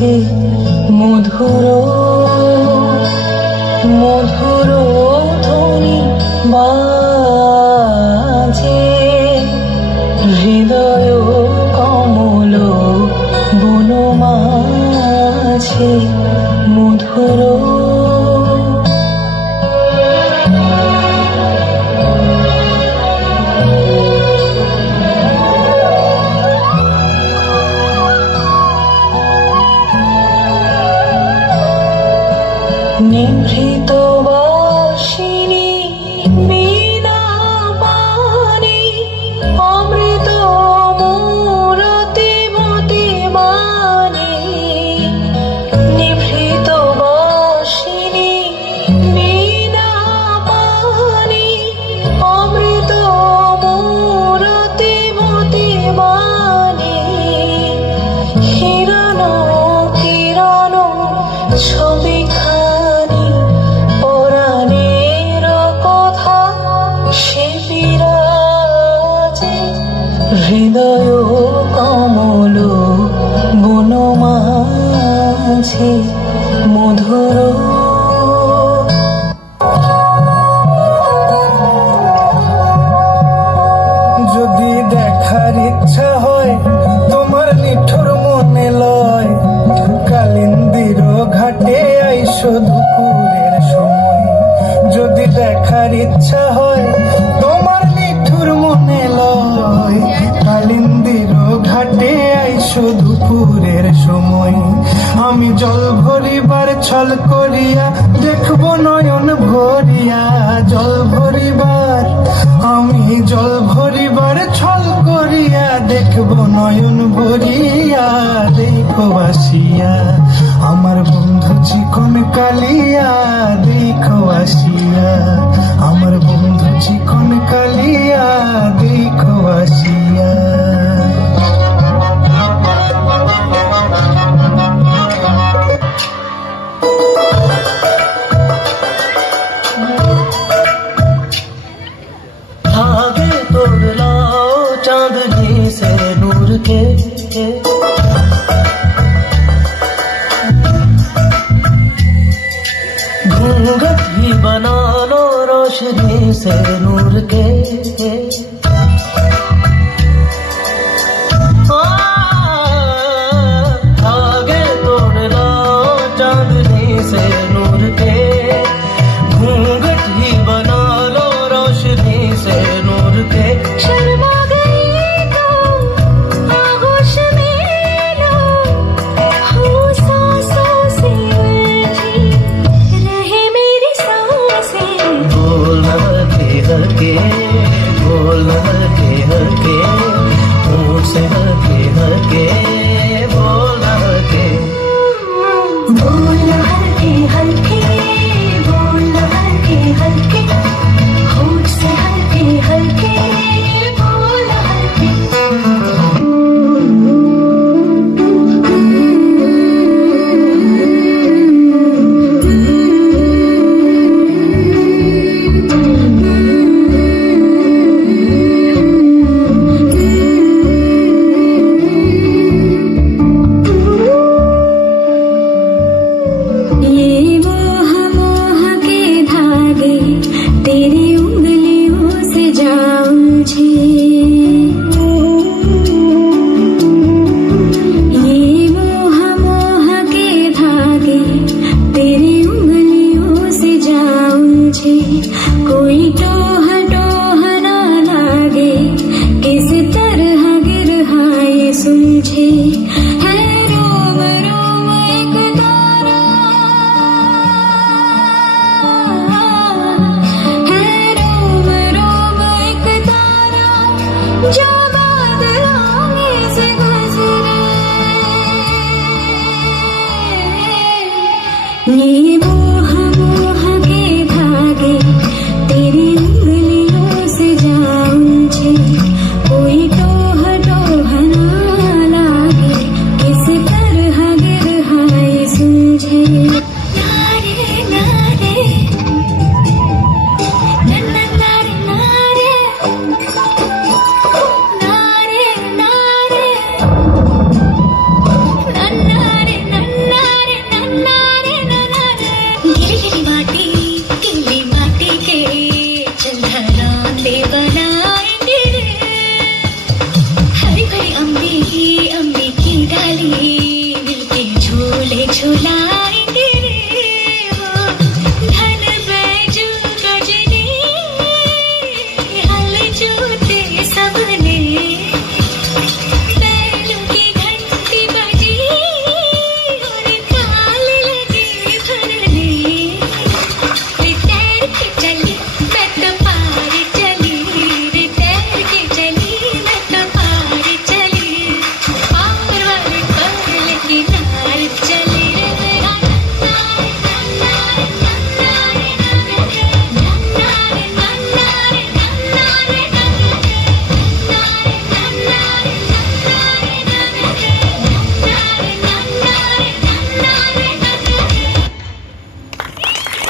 মাঝে মধুর মধুর ধ্বনি বাজে, হৃদয় কমল বন মাঝে মধুর। নিভৃত বাসিনী বীণা বাণী অমৃত মূরতি মতি বাণী। নিভৃত বাসিনী বীণা বাণী অমৃত মূরতি মতি বাণী। হিরণ কিরণ ছবি হৃদয় কমল বন মাঝে মধুর। যদি দেখার ইচ্ছা হয় তোমার নিঠুর মনে লয়, কালিন্দির ঘাটে আইসো দুপুরের সময়। যদি দেখার ইচ্ছা হয় তোমার নিঠুর মনে লয়, কালিন্দির ঘাটে আইসো দুপুরের সময়। আমি জল ভরিবার ছল করিয়া দেখবো নয়ন ভরিয়া, জল ভরিবার আমি জল ভরিবার ছল করিয়া দেখবো নয়ন ভরিয়া। দেখো আসিয়া আমার বন্ধু চিকন কালিয়া, দেখো আসিয়া আমার বন্ধু চিকন কালিয়া, দেখো আসিয়া। धागे तोड़ लाओ चांदनी से नूर के, घूंघट ही बना लो रोशनी से नूर के। धागे तोड़ लाओ चांदनी से नूर के, घूंघट ही बना लो रोशनी से नूर के। शर्मा गई तो आगोश में लो, हो सांसों से उलझी रहे मेरी सांसें। बोल हल्के हल्के अम्मी की डाली